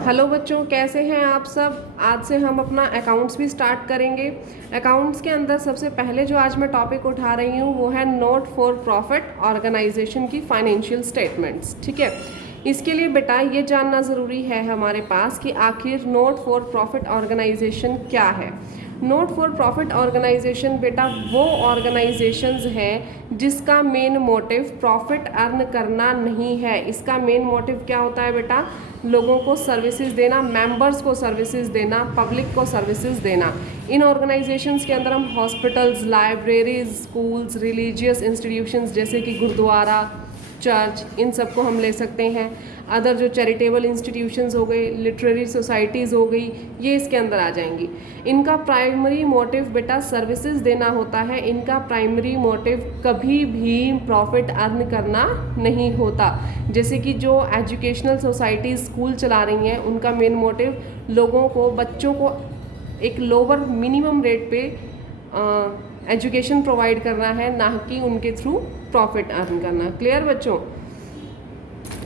Hello बच्चों, कैसे हैं आप सब। आज से हम अपना अकाउंट्स भी स्टार्ट करेंगे। अकाउंट्स के अंदर सबसे पहले जो आज मैं टॉपिक उठा रही हूँ वो है नोट फॉर प्रॉफिट ऑर्गेनाइजेशन की फाइनेंशियल स्टेटमेंट्स। ठीक है, इसके लिए बेटा ये जानना ज़रूरी है हमारे पास कि आखिर नोट फॉर प्रॉफिट ऑर्गेनाइजेशन क्या है। नोट फॉर प्रॉफिट ऑर्गेनाइजेशन बेटा वो ऑर्गेनाइजेशंस हैं जिसका मेन मोटिव प्रॉफिट अर्न करना नहीं है। इसका मेन मोटिव क्या होता है बेटा? लोगों को सर्विसेज देना, मेंबर्स को सर्विसेज देना, पब्लिक को सर्विसेज देना। इन ऑर्गेनाइजेशंस के अंदर हम hospitals, libraries, schools, religious institutions जैसे कि गुरुद्वारा, चर्च, इन सब को हम ले सकते हैं। अदर जो चैरिटेबल इंस्टीट्यूशंस हो गए, लिटरेरी सोसाइटीज़ हो गई, ये इसके अंदर आ जाएंगी। इनका प्राइमरी मोटिव बेटा सर्विसेज देना होता है। इनका प्राइमरी मोटिव कभी भी प्रॉफिट अर्न करना नहीं होता। जैसे कि जो एजुकेशनल सोसाइटीज़ स्कूल चला रही हैं, उनका मेन मोटिव लोगों को, बच्चों को एक लोअर मिनिमम रेट पे एजुकेशन प्रोवाइड करना है, ना कि उनके थ्रू प्रॉफिट अर्न करना। क्लियर बच्चों?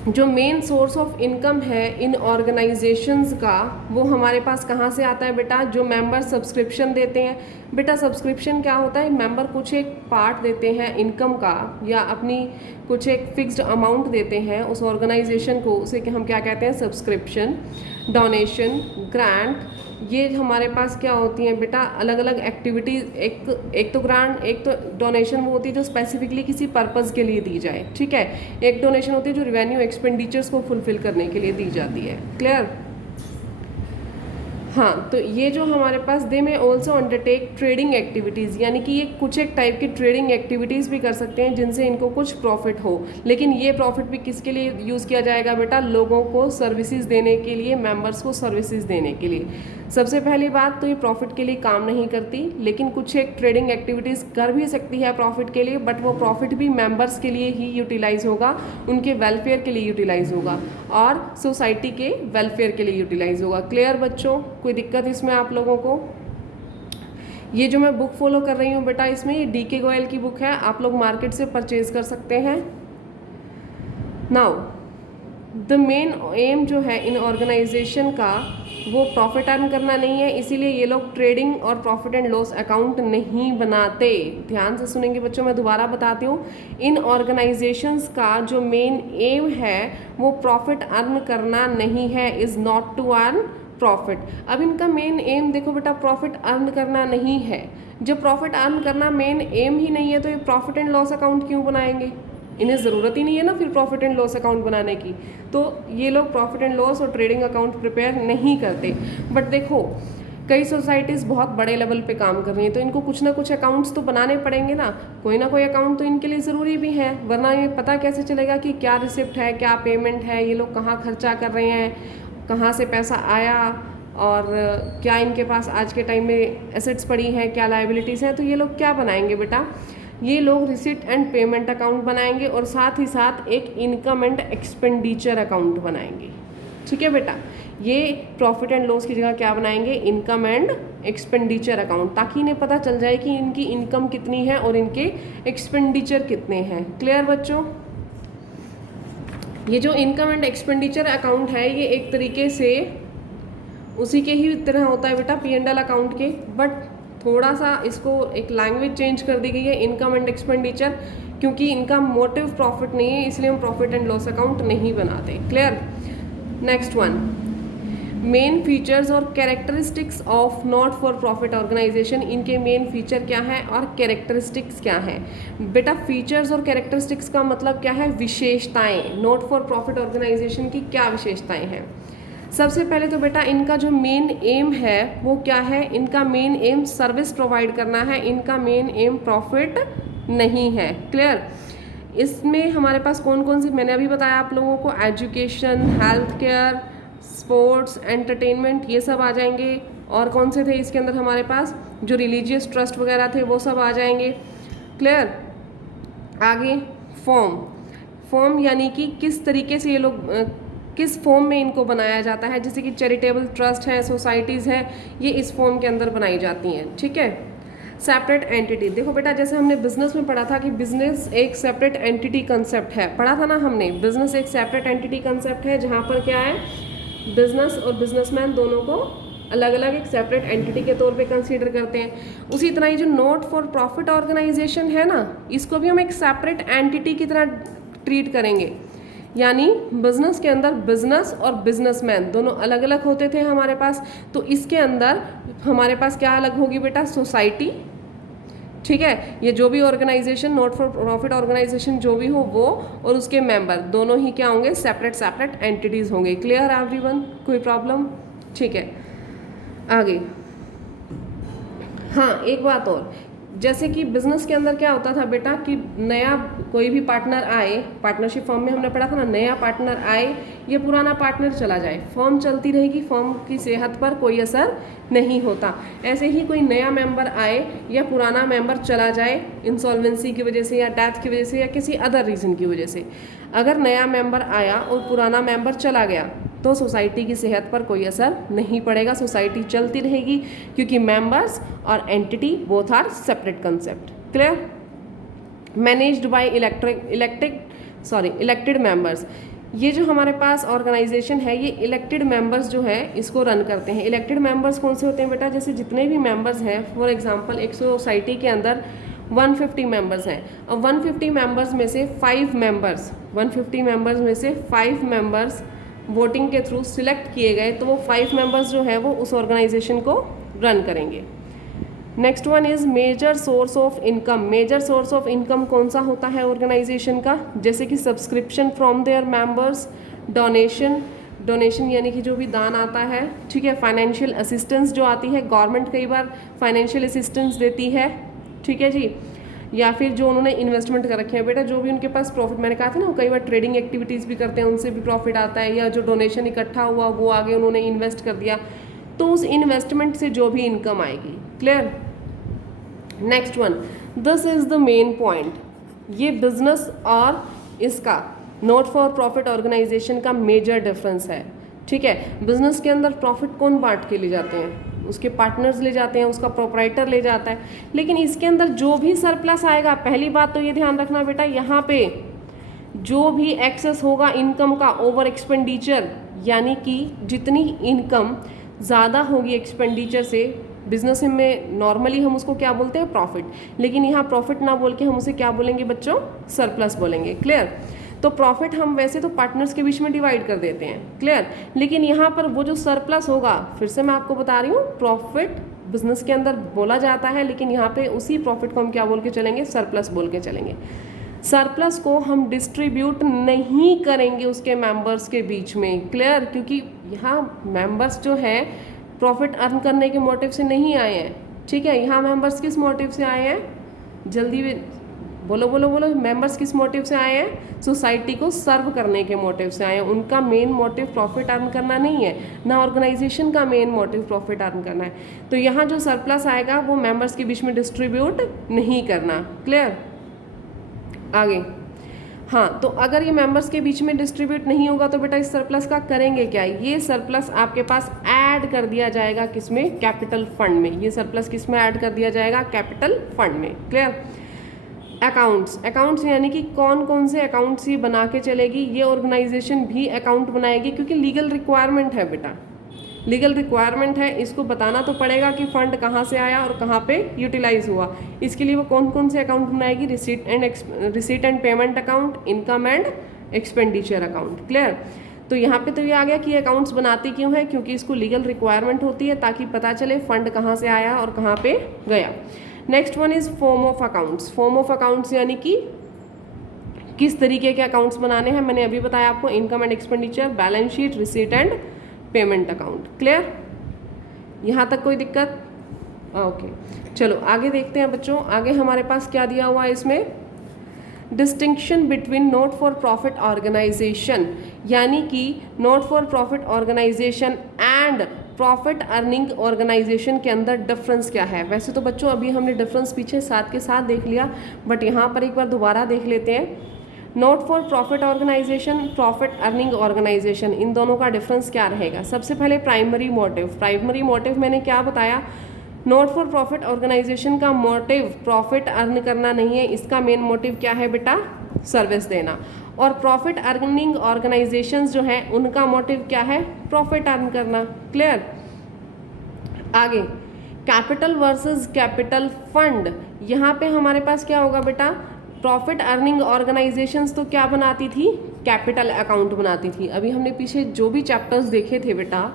जो मेन सोर्स ऑफ इनकम है इन ऑर्गेनाइजेशंस का, वो हमारे पास कहाँ से आता है बेटा? जो मेंबर सब्सक्रिप्शन देते हैं। बेटा सब्सक्रिप्शन क्या होता है? मेंबर कुछ एक पार्ट देते हैं इनकम का, या अपनी कुछ एक फिक्स्ड अमाउंट देते हैं उस ऑर्गेनाइजेशन को, उसे हम क्या कहते हैं? Subscription, donation, grant. ये हमारे पास क्या होती हैं बेटा? अलग अलग एक्टिविटीज़। एक तो ग्रांट, एक तो डोनेशन वो होती है जो स्पेसिफिकली किसी पर्पज़ के लिए दी जाए। ठीक है, एक डोनेशन होती है जो रिवेन्यू एक्सपेंडिचर्स को फुलफिल करने के लिए दी जाती है। क्लियर? हाँ, तो ये जो हमारे पास, दे में ऑल्सो अंडरटेक ट्रेडिंग एक्टिविटीज़, यानी कि ये कुछ एक टाइप की ट्रेडिंग एक्टिविटीज़ भी कर सकते हैं जिनसे इनको कुछ प्रॉफिट हो। लेकिन ये प्रॉफिट भी किसके लिए यूज़ किया जाएगा बेटा? लोगों को सर्विसेज देने के लिए, मेंबर्स को सर्विसेज देने के लिए। सबसे पहली बात तो ये प्रॉफिट के लिए काम नहीं करती, लेकिन कुछ एक ट्रेडिंग एक्टिविटीज़ कर भी सकती है प्रॉफिट के लिए, बट वो प्रॉफिट भी मेंबर्स के लिए ही यूटिलाइज होगा, उनके वेलफेयर के लिए यूटिलाइज होगा और सोसाइटी के वेलफेयर के लिए यूटिलाइज होगा। क्लियर बच्चों? कोई दिक्कत इसमें आप लोगों को? ये जो मैं बुक फॉलो कर रही हूँ बेटा, इसमें ये डी के गोयल की बुक है, आप लोग मार्केट से परचेज कर सकते हैं। नाउ द मेन एम जो है इन ऑर्गेनाइजेशन का, वो प्रॉफिट अर्न करना नहीं है, इसीलिए ये लोग ट्रेडिंग और प्रॉफिट एंड लॉस अकाउंट नहीं बनाते। ध्यान से सुनेंगे बच्चों, मैं दोबारा बताती हूँ। इन ऑर्गेनाइजेशंस का जो मेन एम है वो प्रॉफिट अर्न करना नहीं है, is not to earn profit. अब इनका मेन एम देखो बेटा, प्रॉफिट अर्न करना नहीं है। जब प्रॉफिट अर्न करना मेन एम ही नहीं है तो ये प्रॉफिट एंड लॉस अकाउंट क्यों बनाएंगे? इन्हें ज़रूरत ही नहीं है ना फिर प्रॉफिट एंड लॉस अकाउंट बनाने की। तो ये लोग प्रॉफिट एंड लॉस और ट्रेडिंग अकाउंट प्रिपेयर नहीं करते। बट देखो, कई सोसाइटीज़ बहुत बड़े लेवल पे काम कर रही हैं, तो इनको कुछ ना कुछ अकाउंट्स तो बनाने पड़ेंगे ना। कोई ना कोई अकाउंट तो इनके लिए ज़रूरी भी है, वरना ये पता कैसे चलेगा कि क्या रिसिप्ट है, क्या पेमेंट है, ये लोग कहाँ खर्चा कर रहे हैं, कहाँ से पैसा आया, और क्या इनके पास आज के टाइम में एसेट्स पड़ी हैं, क्या लायबिलिटीज़ हैं। तो ये लोग क्या बनाएंगे बेटा? ये लोग रिसिप्ट एंड पेमेंट अकाउंट बनाएंगे और साथ ही साथ एक इनकम एंड एक्सपेंडिचर अकाउंट बनाएंगे। ठीक है बेटा, ये प्रॉफिट एंड लॉस की जगह क्या बनाएंगे? इनकम एंड एक्सपेंडिचर अकाउंट, ताकि इन्हें पता चल जाए कि इनकी इनकम कितनी है और इनके एक्सपेंडिचर कितने हैं। क्लियर बच्चों? ये जो इनकम एंड एक्सपेंडिचर अकाउंट है, ये एक तरीके से उसी के ही तरह होता है बेटा, P&L अकाउंट के, बट थोड़ा सा इसको एक लैंग्वेज चेंज कर दी गई है, इनकम एंड एक्सपेंडिचर, क्योंकि इनका मोटिव प्रॉफिट नहीं है, इसलिए हम प्रॉफिट एंड लॉस अकाउंट नहीं बनाते। Clear? Next one, main features और characteristics of not for profit organisation. इनके मेन फीचर क्या है और कैरेक्टरिस्टिक्स क्या है? बेटा फीचर्स और कैरेक्टरिस्टिक्स का मतलब क्या है? विशेषताएं। नॉट फॉर प्रॉफिट ऑर्गेनाइजेशन की क्या विशेषताएं हैं? सबसे पहले तो बेटा इनका जो मेन एम है वो क्या है? इनका मेन एम सर्विस प्रोवाइड करना है, इनका मेन एम प्रॉफिट नहीं है। क्लियर? इसमें हमारे पास कौन कौन सी, मैंने अभी बताया आप लोगों को, education, health care, sports, entertainment, ये सब आ जाएंगे। और कौन से थे इसके अंदर हमारे पास? जो रिलीजियस ट्रस्ट वगैरह थे वो सब आ जाएंगे। क्लियर? आगे फॉर्म। फॉर्म यानी कि किस तरीके से ये लोग, किस फॉर्म में इनको बनाया जाता है। जैसे कि चैरिटेबल ट्रस्ट है, सोसाइटीज़ हैं, ये इस फॉर्म के अंदर बनाई जाती हैं। ठीक है? सेपरेट एंटिटी, देखो बेटा जैसे हमने बिजनेस में पढ़ा था कि बिजनेस एक सेपरेट एंटिटी कंसेप्ट है, पढ़ा था ना हमने। बिजनेस एक सेपरेट एंटिटी कंसेप्ट है, जहाँ पर क्या है, बिजनेस और बिजनेसमैन दोनों को अलग अलग एक सेपरेट एंटिटी के तौर पे कंसीडर करते हैं। उसी तरह ये जो नॉट फॉर प्रॉफिट ऑर्गेनाइजेशन है ना, इसको भी हम एक सेपरेट एंटिटी की तरह ट्रीट करेंगे। यानी बिजनेस के अंदर बिजनेस और बिजनेसमैन दोनों अलग अलग होते थे हमारे पास, तो इसके अंदर हमारे पास क्या अलग होगी बेटा, सोसाइटी। ठीक है, ये जो भी organisation not for profit organisation जो भी हो वो और उसके मेंबर दोनों ही क्या होंगे, सेपरेट सेपरेट एंटिटीज होंगे। क्लियर एवरीवन, कोई प्रॉब्लम? ठीक है, आगे। हाँ, एक बात और, जैसे कि बिजनेस के अंदर क्या होता था बेटा कि नया कोई भी पार्टनर आए, पार्टनरशिप फर्म में हमने पढ़ा था ना, नया पार्टनर आए या पुराना पार्टनर चला जाए, फर्म चलती रहेगी, फर्म की सेहत पर कोई असर नहीं होता। ऐसे ही कोई नया मेंबर आए या पुराना मेंबर चला जाए इंसॉल्वेंसी की वजह से या डेथ की वजह से या किसी अदर रीज़न की वजह से, अगर नया मेंबर आया और पुराना मेंबर चला गया तो सोसाइटी की सेहत पर कोई असर नहीं पड़ेगा, सोसाइटी चलती रहेगी, क्योंकि मेंबर्स और entity both are separate concept. Clear? Managed by elected members. ये जो हमारे पास ऑर्गेनाइजेशन है, ये इलेक्टेड मेंबर्स जो है इसको रन करते हैं। इलेक्टेड मेंबर्स कौन से होते हैं बेटा, जैसे जितने भी मेंबर्स हैं, फॉर एग्जांपल एक सोसाइटी के अंदर 150 मेंबर्स हैं, अब 150 मेंबर्स में से 5 मेंबर्स 150 मेंबर्स में से 5 मेंबर्स वोटिंग के थ्रू सिलेक्ट किए गए, तो वो 5 मेंबर्स जो है वो उस ऑर्गेनाइजेशन को रन करेंगे। Next one is major source of income. Major source of income कौन सा होता है ऑर्गेनाइजेशन का, जैसे कि subscription from their members, donation यानी कि जो भी दान आता है, ठीक है, फाइनेंशियल असिस्टेंस जो आती है, गवर्नमेंट कई बार फाइनेंशियल असिस्टेंस देती है, ठीक है जी, या फिर जो उन्होंने इन्वेस्टमेंट कर रखे हैं बेटा, जो भी उनके पास प्रॉफिट, मैंने कहा था ना वो कई बार ट्रेडिंग एक्टिविटीज़ भी करते हैं, उनसे भी प्रॉफिट आता है, या जो डोनेशन इकट्ठा हुआ वो आगे उन्होंने इन्वेस्ट कर दिया, तो उस इन्वेस्टमेंट से जो भी इनकम आएगी। Clear? Next one, this is the main point. ये बिजनेस और इसका नॉट फॉर प्रॉफिट ऑर्गेनाइजेशन का मेजर डिफरेंस है। ठीक है, बिजनेस के अंदर प्रॉफिट कौन बांट के ले जाते हैं, उसके पार्टनर्स ले जाते हैं, उसका प्रोपराइटर ले जाता है, लेकिन इसके अंदर जो भी सरप्लस आएगा, पहली बात तो ये ध्यान रखना बेटा, यहाँ पे जो भी एक्सेस होगा इनकम का ओवर एक्सपेंडिचर, यानी कि जितनी इनकम ज़्यादा होगी एक्सपेंडिचर से, बिजनेस में नॉर्मली हम उसको क्या बोलते हैं, प्रॉफिट, लेकिन यहाँ प्रॉफिट ना बोल के हम उसे क्या बोलेंगे बच्चों, सरप्लस बोलेंगे। क्लियर? तो प्रॉफिट हम वैसे तो पार्टनर्स के बीच में डिवाइड कर देते हैं। क्लियर? लेकिन यहाँ पर वो जो सरप्लस होगा, फिर से मैं आपको बता रही हूँ, प्रॉफिट बिजनेस के अंदर बोला जाता है, लेकिन यहाँ पे उसी प्रॉफिट को हम क्या बोल के चलेंगे, सरप्लस बोल के चलेंगे। सरप्लस को हम डिस्ट्रीब्यूट नहीं करेंगे उसके मेंबर्स के बीच में। क्लियर? क्योंकि यहाँ मेंबर्स जो है प्रॉफिट अर्न करने के मोटिव से नहीं आए हैं। ठीक है, यहाँ मेंबर्स किस मोटिव से आए हैं, जल्दी बोलो बोलो बोलो, मेंबर्स किस मोटिव से आए हैं, सोसाइटी को सर्व करने के मोटिव से आए हैं। उनका मेन मोटिव प्रॉफिट अर्न करना नहीं है, ना ऑर्गेनाइजेशन का मेन मोटिव प्रॉफिट अर्न करना है। तो यहाँ जो सरप्लस आएगा वो मेंबर्स के बीच में डिस्ट्रीब्यूट नहीं करना। क्लियर? आगे। हाँ, तो अगर ये मेंबर्स के बीच में डिस्ट्रीब्यूट नहीं होगा तो बेटा इस सरप्लस का करेंगे क्या, ये सरप्लस आपके पास ऐड कर दिया जाएगा, किसमें, कैपिटल फंड में। ये सरप्लस किस में ऐड कर दिया जाएगा, कैपिटल फंड में। क्लियर? अकाउंट्स यानी कि कौन कौन से अकाउंट्स ये बना के चलेगी, ये ऑर्गेनाइजेशन भी अकाउंट बनाएगी, क्योंकि लीगल रिक्वायरमेंट है बेटा, लीगल रिक्वायरमेंट है, इसको बताना तो पड़ेगा कि फंड कहाँ से आया और कहाँ पे यूटिलाइज हुआ। इसके लिए वो कौन कौन से अकाउंट बनाएगी, receipt and payment account, income and expenditure account. Clear? तो यहाँ पे तो ये आ गया कि अकाउंट्स बनाती क्यों है, क्योंकि इसको लीगल रिक्वायरमेंट होती है, ताकि पता चले फंड कहाँ से आया और कहाँ पे गया। Next one is form of accounts. Form of accounts यानी कि किस तरीके के अकाउंट्स बनाने हैं, मैंने अभी बताया आपको, income and expenditure, balance sheet, receipt and payment account. Clear? यहाँ तक कोई दिक्कत? ओके, चलो आगे देखते हैं बच्चों। आगे हमारे पास क्या दिया हुआ है इसमें, distinction between not for profit organisation, यानी कि not for profit organisation and profit earning organisation के अंदर डिफरेंस क्या है। वैसे तो बच्चों अभी हमने डिफरेंस पीछे साथ के साथ देख लिया, बट यहाँ पर एक बार दोबारा देख लेते हैं। Not for profit organisation, profit earning organisation, इन दोनों का डिफरेंस क्या रहेगा। सबसे पहले प्राइमरी मोटिव। प्राइमरी मोटिव मैंने क्या बताया, नॉट फॉर प्रॉफिट ऑर्गेनाइजेशन का मोटिव प्रॉफिट अर्न करना नहीं है, इसका मेन मोटिव क्या है बेटा, सर्विस देना। और प्रॉफिट अर्निंग ऑर्गेनाइजेशंस जो हैं उनका मोटिव क्या है, प्रॉफिट अर्न करना। क्लियर। आगे कैपिटल वर्सेस कैपिटल फंड, यहाँ पे हमारे पास क्या होगा बेटा, प्रॉफिट अर्निंग ऑर्गेनाइजेशंस तो क्या बनाती थी, कैपिटल अकाउंट बनाती थी। अभी हमने पीछे जो भी चैप्टर्स देखे थे बेटा,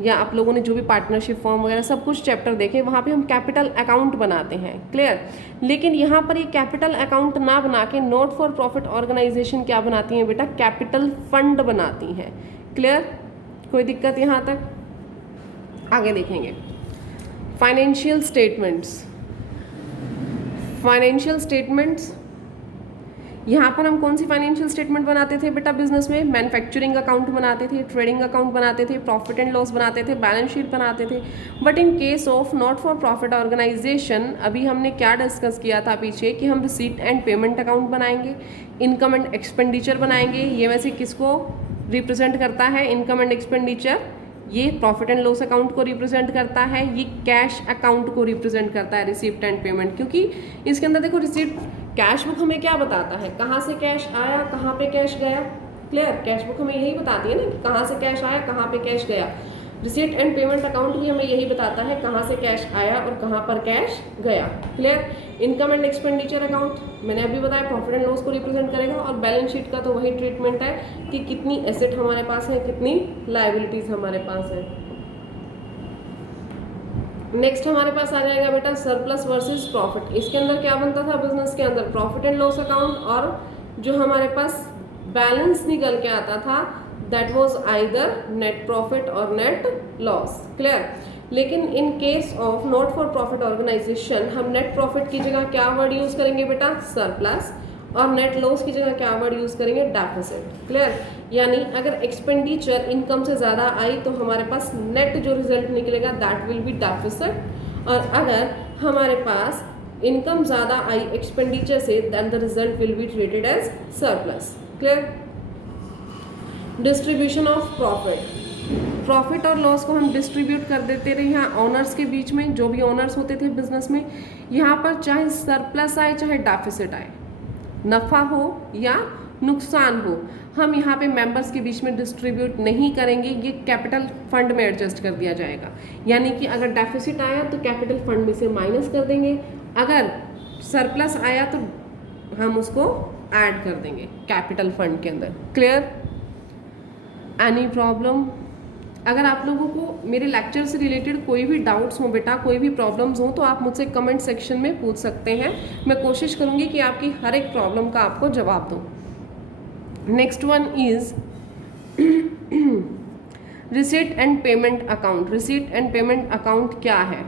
या आप लोगों ने जो भी पार्टनरशिप फॉर्म वगैरह सब कुछ चैप्टर देखे, वहाँ पे हम कैपिटल अकाउंट बनाते हैं। क्लियर। लेकिन यहाँ पर ये कैपिटल अकाउंट ना बना के नॉट फॉर प्रॉफिट ऑर्गेनाइजेशन क्या बनाती हैं बेटा, कैपिटल फंड बनाती हैं। क्लियर, कोई दिक्कत यहाँ तक? आगे देखेंगे फाइनेंशियल स्टेटमेंट्स। फाइनेंशियल स्टेटमेंट्स, यहाँ पर हम कौन सी फाइनेंशियल स्टेटमेंट बनाते थे बेटा बिजनेस में, मैन्युफैक्चरिंग अकाउंट बनाते थे, ट्रेडिंग अकाउंट बनाते थे, प्रॉफिट एंड लॉस बनाते थे, बैलेंस शीट बनाते थे। But in case of not for profit organisation, अभी हमने क्या डिस्कस किया था पीछे कि हम रिसीट एंड पेमेंट अकाउंट बनाएंगे, इनकम एंड एक्सपेंडिचर बनाएंगे। ये वैसे किसको रिप्रेजेंट करता है, इनकम एंड एक्सपेंडिचर, ये प्रॉफिट एंड लॉस अकाउंट को रिप्रेजेंट करता है, ये कैश अकाउंट को रिप्रेजेंट करता है, रिसीप्ट एंड पेमेंट। क्योंकि इसके अंदर देखो रिसीप्ट, कैश बुक हमें क्या बताता है, कहाँ से कैश आया, कहाँ पे कैश गया। क्लियर, कैश बुक हमें यही बताती है ना कि कहाँ से कैश आया, कहाँ पे कैश गया। रिसीट एंड पेमेंट अकाउंट भी हमें यही बताता है कहाँ से कैश आया और कहाँ पर कैश गया। Clear. Income and expenditure account मैंने अभी बताया प्रॉफिट एंड लॉस को रिप्रेजेंट करेगा, और बैलेंस शीट का तो वही ट्रीटमेंट है कि कितनी एसेट हमारे पास है, कितनी लायबिलिटीज हमारे पास है। नेक्स्ट हमारे पास आ जाएगा बेटा सरप्लस वर्सेस प्रॉफिट। इसके अंदर क्या बनता था बिजनेस के अंदर, प्रॉफिट एंड लॉस अकाउंट, और जो हमारे पास बैलेंस निकल के आता था that was either net profit और नेट लॉस। क्लियर। लेकिन in case of not for profit organisation हम नेट प्रॉफिट की जगह क्या वर्ड यूज करेंगे बेटा, सरप्लस, और नेट लॉस की जगह क्या वर्ड यूज करेंगे, डेफिसिट। क्लियर। यानी अगर एक्सपेंडिचर इनकम से ज़्यादा आई तो हमारे पास नेट जो रिजल्ट निकलेगा दैट विल बी डेफिसिट, और अगर हमारे पास इनकम ज़्यादा आई एक्सपेंडिचर से then the result will be treated as surplus. Clear. Distribution of profit, profit और लॉस को हम डिस्ट्रीब्यूट कर देते रहे यहाँ ऑनर्स के बीच में, जो भी ऑनर्स होते थे बिजनेस में। यहाँ पर चाहे सरप्लस आए चाहे डेफिसिट आए, नफ़ा हो या नुकसान हो, हम यहाँ पे मेंबर्स के बीच में डिस्ट्रीब्यूट नहीं करेंगे, ये कैपिटल फंड में एडजस्ट कर दिया जाएगा। यानी कि अगर डेफिसिट आया तो कैपिटल फंड में से माइनस कर देंगे, अगर सरप्लस आया तो हम उसको ऐड कर देंगे कैपिटल फंड के अंदर। क्लियर। Any problem? अगर आप लोगों को मेरे लेक्चर से रिलेटेड कोई भी डाउट्स हो बेटा, कोई भी प्रॉब्लम्स हो, तो आप मुझसे कमेंट सेक्शन में पूछ सकते हैं। मैं कोशिश करूंगी कि आपकी हर एक प्रॉब्लम का आपको जवाब दूं। Next one is receipt and payment account. Receipt and payment account क्या है?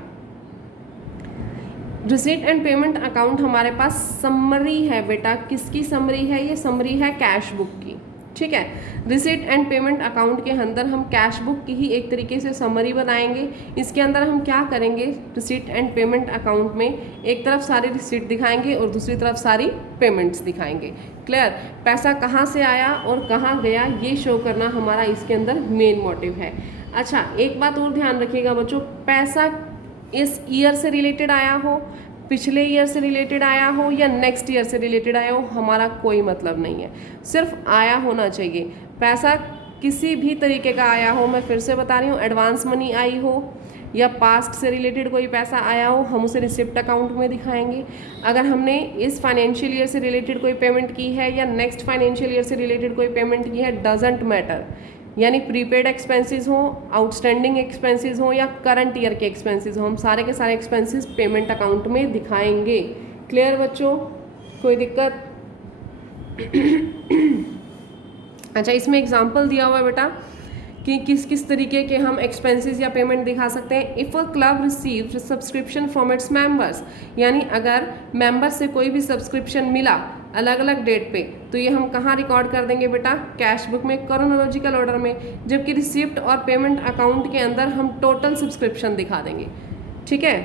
रिसीट एंड पेमेंट अकाउंट हमारे पास समरी है बेटा। किसकी समरी है? ये समरी है कैश बुक की। ठीक है। रिसीट एंड पेमेंट अकाउंट के अंदर हम कैश बुक की ही एक तरीके से समरी बनाएंगे। इसके अंदर हम क्या करेंगे, रिसीट एंड पेमेंट अकाउंट में एक तरफ सारी रिसीट दिखाएंगे और दूसरी तरफ सारी पेमेंट्स दिखाएंगे। क्लियर। पैसा कहाँ से आया और कहाँ गया ये शो करना हमारा इसके अंदर मेन मोटिव है। अच्छा, एक बात और ध्यान रखिएगा बच्चों, पैसा इस ईयर से रिलेटेड आया हो, पिछले ईयर से रिलेटेड आया हो या नेक्स्ट ईयर से रिलेटेड आया हो, हमारा कोई मतलब नहीं है, सिर्फ आया होना चाहिए। पैसा किसी भी तरीके का आया हो, मैं फिर से बता रही हूँ, एडवांस मनी आई हो या पास्ट से रिलेटेड कोई पैसा आया हो, हम उसे रिसिप्ट अकाउंट में दिखाएंगे। अगर हमने इस फाइनेंशियल ईयर से रिलेटेड कोई पेमेंट की है या नेक्स्ट फाइनेंशियल ईयर से रिलेटेड कोई पेमेंट की है, डजेंट मैटर। यानी प्रीपेड एक्सपेंसेस हो, आउटस्टैंडिंग एक्सपेंसेस हो या करंट ईयर के एक्सपेंसेस हो, हम सारे के सारे एक्सपेंसेस पेमेंट अकाउंट में दिखाएंगे। क्लियर बच्चों, कोई दिक्कत? अच्छा, इसमें एग्जांपल दिया हुआ है बेटा कि किस किस तरीके के हम एक्सपेंसेस या पेमेंट दिखा सकते हैं। If a club received subscription from its members, यानी अगर मेंबर से कोई भी सब्सक्रिप्शन मिला अलग अलग डेट पे, तो ये हम कहाँ रिकॉर्ड कर देंगे बेटा, कैश बुक में, क्रोनोलॉजिकल ऑर्डर में। जबकि रिसिप्ट और पेमेंट अकाउंट के अंदर हम टोटल सब्सक्रिप्शन दिखा देंगे। ठीक है,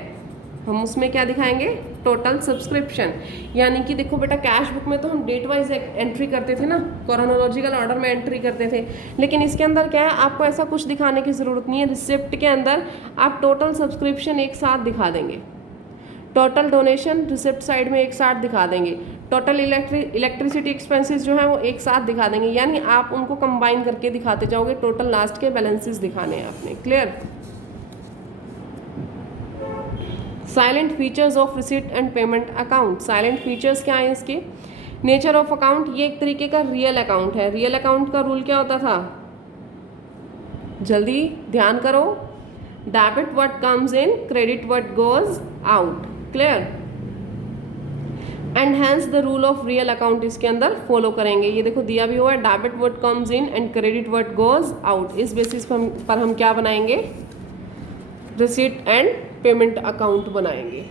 हम उसमें क्या दिखाएंगे, टोटल सब्सक्रिप्शन। यानी कि देखो बेटा, कैश बुक में तो हम डेट वाइज एंट्री करते थे ना, क्रोनोलॉजिकल ऑर्डर में एंट्री करते थे, लेकिन इसके अंदर क्या है, आपको ऐसा कुछ दिखाने की ज़रूरत नहीं है। रिसिप्ट के अंदर आप टोटल सब्सक्रिप्शन एक साथ दिखा देंगे, टोटल डोनेशन रिसिप्ट साइड में एक साथ दिखा देंगे, टोटल इलेक्ट्रिसिटी एक्सपेंसेस जो है वो एक साथ दिखा देंगे, यानी आप उनको कंबाइन करके दिखाते जाओगे, टोटल लास्ट के बैलेंसेस दिखाने हैं आपने। Clear. Salient features of receipt and payment account. Salient features क्या है इसके? नेचर ऑफ अकाउंट, ये एक तरीके का रियल अकाउंट है। रियल अकाउंट का रूल क्या होता था? जल्दी ध्यान करो, debit what comes in, credit what goes out. Clear. And hence the rule of real account इसके अंदर फॉलो करेंगे। ये देखो दिया भी हुआ है, debit what comes in and credit what goes out. इस बेसिस पर हम क्या बनाएंगे? रिसीट एंड पेमेंट अकाउंट बनाएंगे।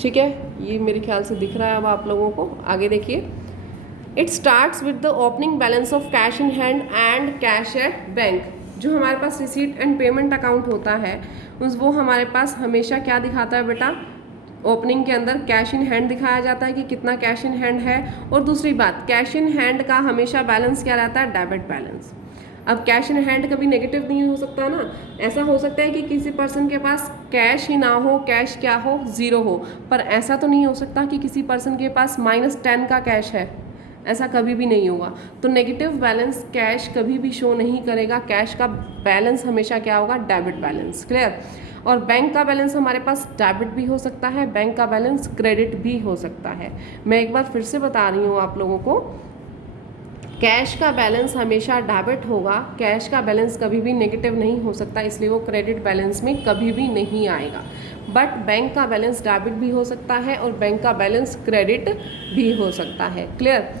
ठीक है, ये मेरे ख्याल से दिख रहा है अब आप लोगों को। आगे देखिए, it starts with the opening balance of cash in hand and cash at bank. जो हमारे पास रिसीट एंड पेमेंट अकाउंट होता है वो हमारे पास हमेशा क्या दिखाता है बेटा? ओपनिंग के अंदर कैश इन हैंड दिखाया जाता है कि कितना कैश इन हैंड है। और दूसरी बात, कैश इन हैंड का हमेशा बैलेंस क्या रहता है? Debit balance. अब कैश इन हैंड कभी नेगेटिव नहीं हो सकता ना। ऐसा हो सकता है कि किसी पर्सन के पास कैश ही ना हो, कैश क्या हो? ज़ीरो हो। पर ऐसा तो नहीं हो सकता कि किसी पर्सन के पास -10 का कैश है, ऐसा कभी भी नहीं होगा। तो नेगेटिव बैलेंस कैश कभी भी शो नहीं करेगा। कैश का बैलेंस हमेशा क्या होगा? Debit balance. क्लियर। और बैंक का बैलेंस हमारे पास डेबिट भी हो सकता है, बैंक का बैलेंस क्रेडिट भी हो सकता है। मैं एक बार फिर से बता रही हूँ आप लोगों को, कैश का बैलेंस हमेशा डेबिट होगा, कैश का बैलेंस कभी भी नेगेटिव नहीं हो सकता, इसलिए वो क्रेडिट बैलेंस में कभी भी नहीं आएगा। बट बैंक का बैलेंस डेबिट भी हो सकता है और बैंक का बैलेंस क्रेडिट भी हो सकता है। क्लियर।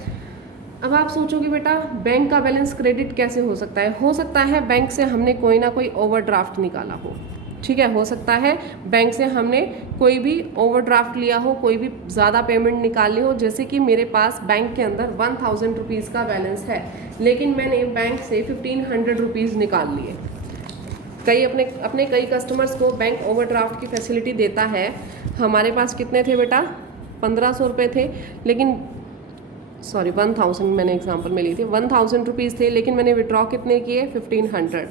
अब आप सोचोगे बेटा बैंक का बैलेंस क्रेडिट कैसे हो सकता है? हो सकता है बैंक से हमने कोई ना कोई ओवरड्राफ्ट निकाला हो। ठीक है, हो सकता है बैंक से हमने कोई भी ओवरड्राफ्ट लिया हो, कोई भी ज़्यादा पेमेंट निकाली हो। जैसे कि मेरे पास बैंक के अंदर 1000 रुपीज़ का बैलेंस है, लेकिन मैंने बैंक से 1500 रुपीज़ निकाल लिए। अपने कई कस्टमर्स को बैंक ओवरड्राफ्ट की फैसिलिटी देता है। हमारे पास कितने थे बेटा? 1500 रुपये थे, लेकिन 1000 मैंने एग्जांपल में ली थी। 1000 रुपीज़ थे, लेकिन मैंने विड्रॉ कितने किए? 1500।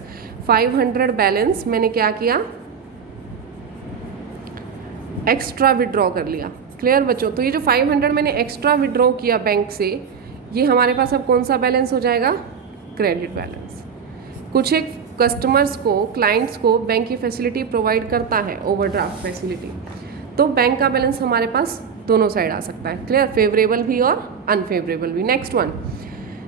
500 बैलेंस मैंने क्या किया? एक्स्ट्रा विड्रॉ कर लिया। क्लियर बच्चों। तो ये जो 500 मैंने एक्स्ट्रा विड्रॉ किया बैंक से, ये हमारे पास अब कौन सा बैलेंस हो जाएगा? Credit balance. कुछ एक कस्टमर्स को, क्लाइंट्स को बैंक की फैसिलिटी प्रोवाइड करता है, ओवरड्राफ्ट फैसिलिटी, तो बैंक का बैलेंस हमारे पास दोनों साइड आ सकता है। क्लियर। फेवरेबल भी और अनफेवरेबल भी। Next one,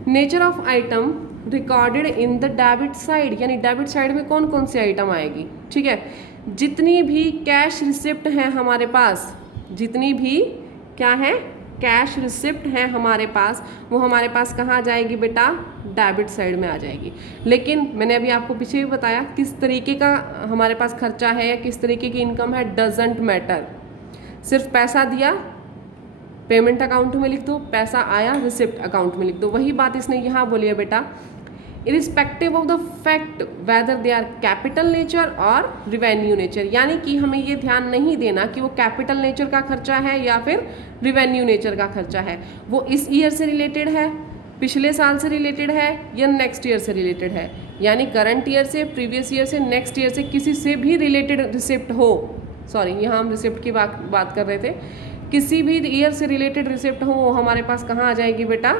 nature of item recorded in the debit side, यानी डेबिट साइड में कौन कौन सी आइटम आएगी? ठीक है, जितनी भी कैश रिसिप्ट हैं हमारे पास, जितनी भी क्या है? कैश रिसिप्ट है हमारे पास, वो हमारे पास कहाँ आ जाएगी बेटा? डेबिट साइड में आ जाएगी। लेकिन मैंने अभी आपको पीछे भी बताया किस तरीके का हमारे पास खर्चा है या किस तरीके की इनकम है, डजेंट मैटर। सिर्फ पैसा दिया, पेमेंट अकाउंट में लिख दो, पैसा आया, रिसिप्ट अकाउंट में लिख दो। वही बात इसने यहाँ बोली है बेटा, irrespective of the fact whether they are capital nature और रिवेन्यू नेचर। यानी कि हमें ये ध्यान नहीं देना कि वो कैपिटल नेचर का खर्चा है या फिर रिवेन्यू नेचर का खर्चा है। वो इस ईयर से रिलेटेड है, पिछले साल से रिलेटेड है या नेक्स्ट ईयर से रिलेटेड है। यानी करंट ईयर से, प्रीवियस ईयर से, नेक्स्ट ईयर से किसी से भी रिलेटेड रिसिप्ट हो, सॉरी यहाँ हम रिसिप्ट की बात कर रहे थे, किसी भी ईयर से रिलेटेड रिसिप्ट हो वो हमारे पास कहाँ आ जाएगी बेटा?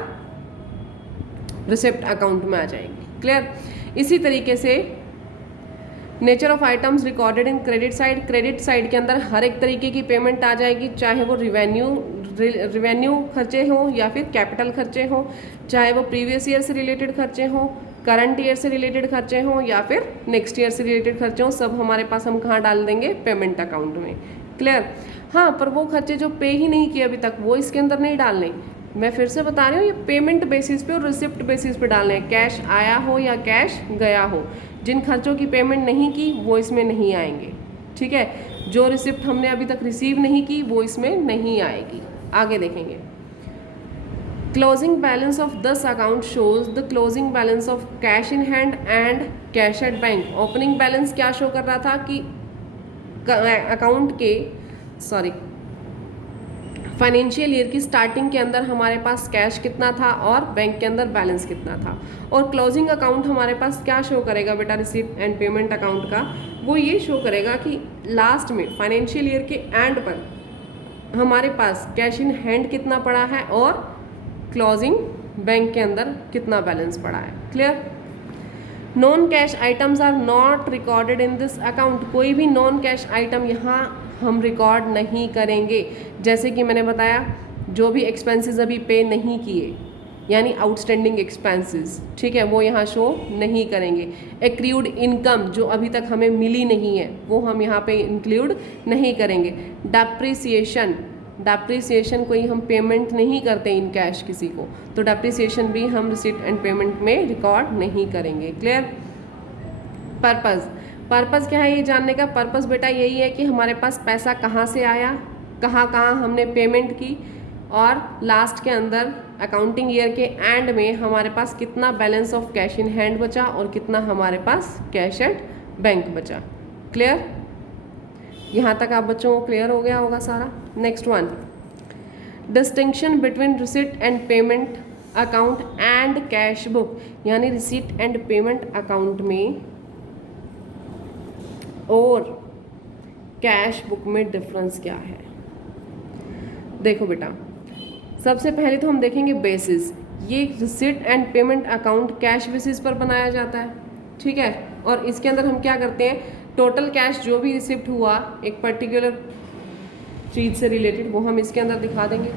रिसिप्ट अकाउंट में आ जाएंगी। क्लियर। इसी तरीके से nature of items recorded in credit side, credit side के अंदर हर एक तरीके की पेमेंट आ जाएगी, चाहे वो रिवेन्यू खर्चे हों या फिर कैपिटल खर्चे हों, चाहे वो प्रीवियस ईयर से रिलेटेड खर्चे हों, करंट ईयर से रिलेटेड खर्चे हों या फिर नेक्स्ट ईयर से रिलेटेड खर्चे हों, सब हमारे पास हम कहाँ डाल देंगे? पेमेंट अकाउंट में। क्लियर। हाँ, पर वो खर्चे जो पे ही नहीं किए अभी तक, वो इसके अंदर नहीं डालने। मैं फिर से बता रही हूँ, ये पेमेंट बेसिस पे और रिसिप्ट बेसिस पे डालने हैं, कैश आया हो या कैश गया हो। जिन खर्चों की पेमेंट नहीं की वो इसमें नहीं आएंगे। ठीक है, जो रिसिप्ट हमने अभी तक रिसीव नहीं की वो इसमें नहीं आएगी। आगे देखेंगे, closing balance of 10 account shows the closing balance of cash in hand and cash at bank. Opening balance क्या शो कर रहा था कि अकाउंट के फाइनेंशियल ईयर की स्टार्टिंग के अंदर हमारे पास कैश कितना था और बैंक के अंदर बैलेंस कितना था। और क्लोजिंग अकाउंट हमारे पास क्या शो करेगा बेटा? रिसीट एंड पेमेंट अकाउंट का वो ये शो करेगा कि लास्ट में फाइनेंशियल ईयर के एंड पर हमारे पास कैश इन हैंड कितना पड़ा है और क्लोजिंग बैंक के अंदर कितना बैलेंस पड़ा है। Clear. Non cash items are not recorded in this account. कोई भी नॉन कैश आइटम यहाँ हम रिकॉर्ड नहीं करेंगे। जैसे कि मैंने बताया, जो भी एक्सपेंसेस अभी पे नहीं किए यानी आउटस्टैंडिंग एक्सपेंसेस, ठीक है, वो यहाँ शो नहीं करेंगे। एक्रीड इनकम जो अभी तक हमें मिली नहीं है वो हम यहाँ पे इंक्लूड नहीं करेंगे। डेप्रिसिएशन कोई हम पेमेंट नहीं करते इन कैश किसी को, तो डेप्रिसिएशन भी हम रिसीट एंड पेमेंट में रिकॉर्ड नहीं करेंगे। क्लियर। पर्पस क्या है ये जानने का? पर्पस बेटा यही है कि हमारे पास पैसा कहाँ से आया, कहाँ कहाँ हमने पेमेंट की, और लास्ट के अंदर अकाउंटिंग ईयर के एंड में हमारे पास कितना balance of cash in hand बचा और कितना हमारे पास कैश एट बैंक बचा। क्लियर। यहाँ तक आप बच्चों को क्लियर हो गया होगा सारा। Next one, distinction between receipt and payment account and cash book, यानी रिसीट एंड पेमेंट अकाउंट में और कैश बुक में डिफरेंस क्या है। देखो बेटा, सबसे पहले तो हम देखेंगे बेसिस। ये receipt and payment account cash basis पर बनाया जाता है, ठीक है। और इसके अंदर हम क्या करते हैं, टोटल कैश जो भी रिसिप्ट हुआ एक पर्टिकुलर चीज़ से रिलेटेड वो हम इसके अंदर दिखा देंगे।